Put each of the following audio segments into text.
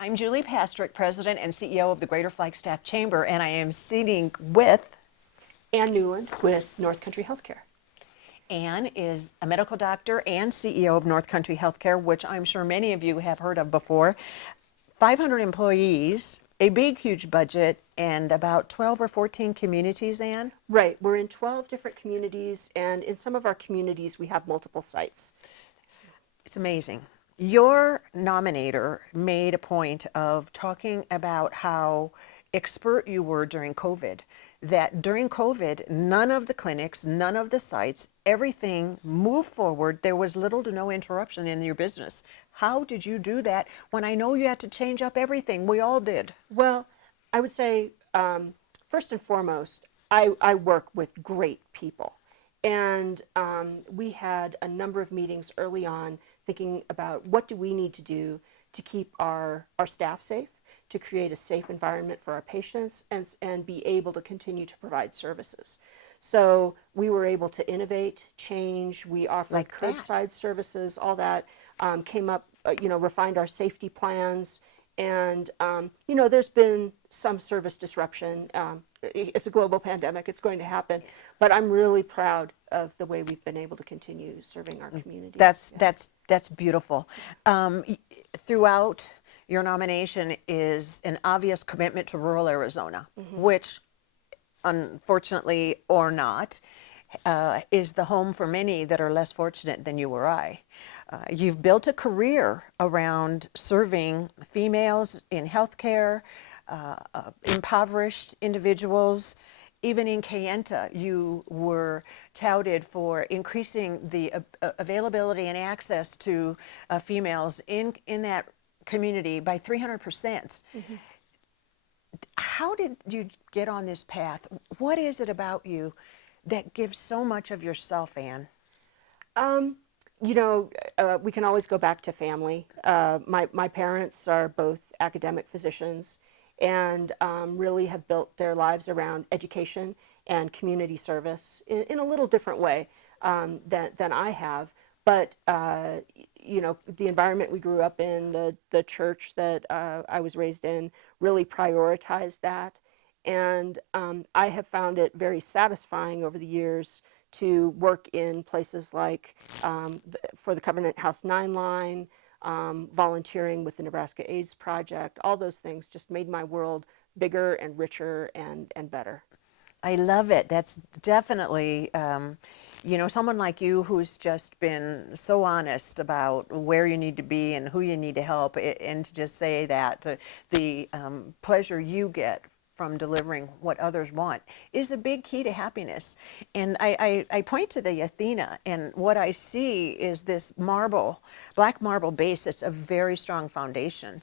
I'm Julie Pastrick, President and CEO of the Greater Flagstaff Chamber, and I am sitting with Ann Newland with North Country Healthcare. Ann is a medical doctor and CEO of North Country Healthcare, which I'm sure many of you have heard of before. 500 employees, a big, huge budget, and about 12 or 14 communities, Ann? Right, we're in 12 different communities, and in some of our communities we have multiple sites. It's amazing. Your nominator made a point of talking about how expert you were during COVID, that during COVID, none of the clinics, none of the sites, everything moved forward. There was little to no interruption in your business. How did you do that when I know you had to change up everything? We all did. Well, I would say, first and foremost, I work with great people. And we had a number of meetings early on thinking about what do we need to do to keep our staff safe, to create a safe environment for our patients, and be able to continue to provide services. So we were able to innovate, change. We offered Like curbside services, all that came up, refined our safety plans. And, there's been some service disruption. It's a global pandemic. It's going to happen. But I'm really proud of the way we've been able to continue serving our communities. That's beautiful. Throughout your nomination is an obvious commitment to rural Arizona, which, unfortunately or not, is the home for many that are less fortunate than you or I. You've built a career around serving females in healthcare, impoverished individuals. Even in Kayenta, you were touted for increasing the availability and access to females in that community by 300%. How did you get on this path? What is it about you that gives so much of yourself, Ann? We can always go back to family. My parents are both academic physicians and really have built their lives around education and community service in a little different way than I have. But, the environment we grew up in, the church that I was raised in, really prioritized that. And I have found it very satisfying over the years to work in places like for the Covenant House 9 line, volunteering with the Nebraska AIDS Project. All those things just made my world bigger and richer and better. I love it. That's definitely, someone like you who's just been so honest about where you need to be and who you need to help, and to just say that the pleasure you get from delivering what others want is a big key to happiness. And I point to the Athena, and what I see is this black marble base that's a very strong foundation.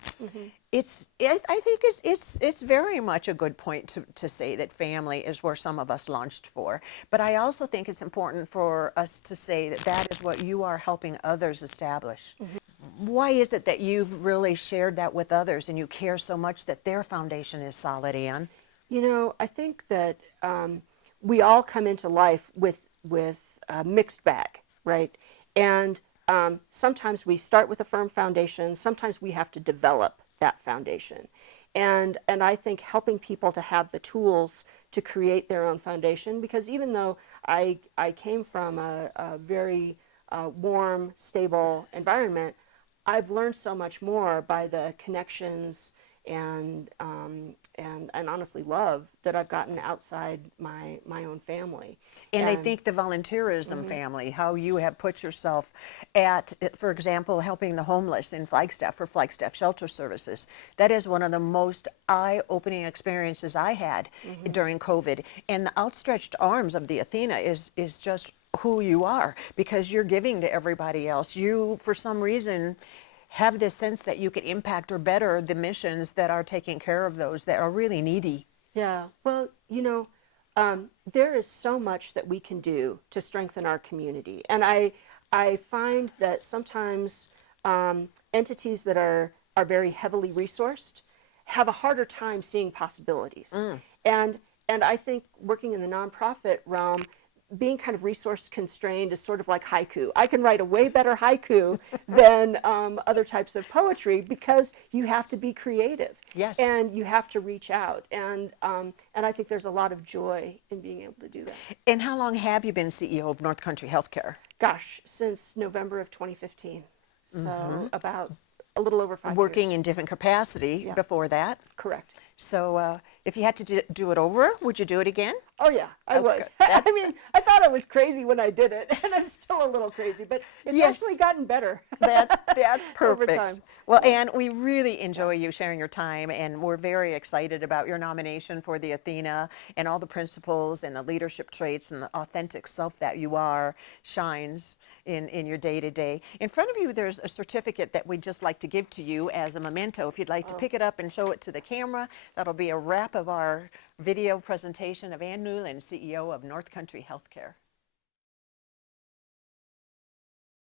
I think it's very much a good point to say that family is where some of us launched for. But I also think it's important for us to say that that is what you are helping others establish. Why is it that you've really shared that with others and you care so much that their foundation is solid, Ann? I think that we all come into life with a mixed bag, right? And sometimes we start with a firm foundation. Sometimes we have to develop that foundation. And I think helping people to have the tools to create their own foundation, because even though I came from a very warm, stable environment, I've learned so much more by the connections and honestly love that I've gotten outside my own family. And I think the volunteerism family, how you have put yourself at, for example, helping the homeless in Flagstaff for Flagstaff Shelter Services. That is one of the most eye-opening experiences I had during COVID. And the outstretched arms of the Athena is just who you are, because you're giving to everybody else. You, for some reason, have this sense that you can impact or better the missions that are taking care of those that are really needy. Yeah, well, there is so much that we can do to strengthen our community. And I find that sometimes entities that are very heavily resourced have a harder time seeing possibilities. And I think working in the nonprofit realm, being kind of resource constrained is sort of like haiku. I can write a way better haiku than other types of poetry because you have to be creative. Yes. And you have to reach out. And I think there's a lot of joy in being able to do that. And how long have you been CEO of North Country Healthcare? Gosh, since November of 2015. So about a little over 5 years. Working in different capacity before that. Correct. So if you had to do it over, would you do it again? Oh yeah, I would. good. I mean, I thought I was crazy when I did it, and I'm still a little crazy, but it's Yes. actually gotten better. That's Over perfect. time. Well, Anne, we really enjoy you sharing your time, and we're very excited about your nomination for the Athena, and all the principles and the leadership traits and the authentic self that you are shines in your day-to-day. In front of you, there's a certificate that we'd just like to give to you as a memento. If you'd like to pick it up and show it to the camera, that'll be a wrap of our video presentation of Ann Newland, CEO of North Country Healthcare.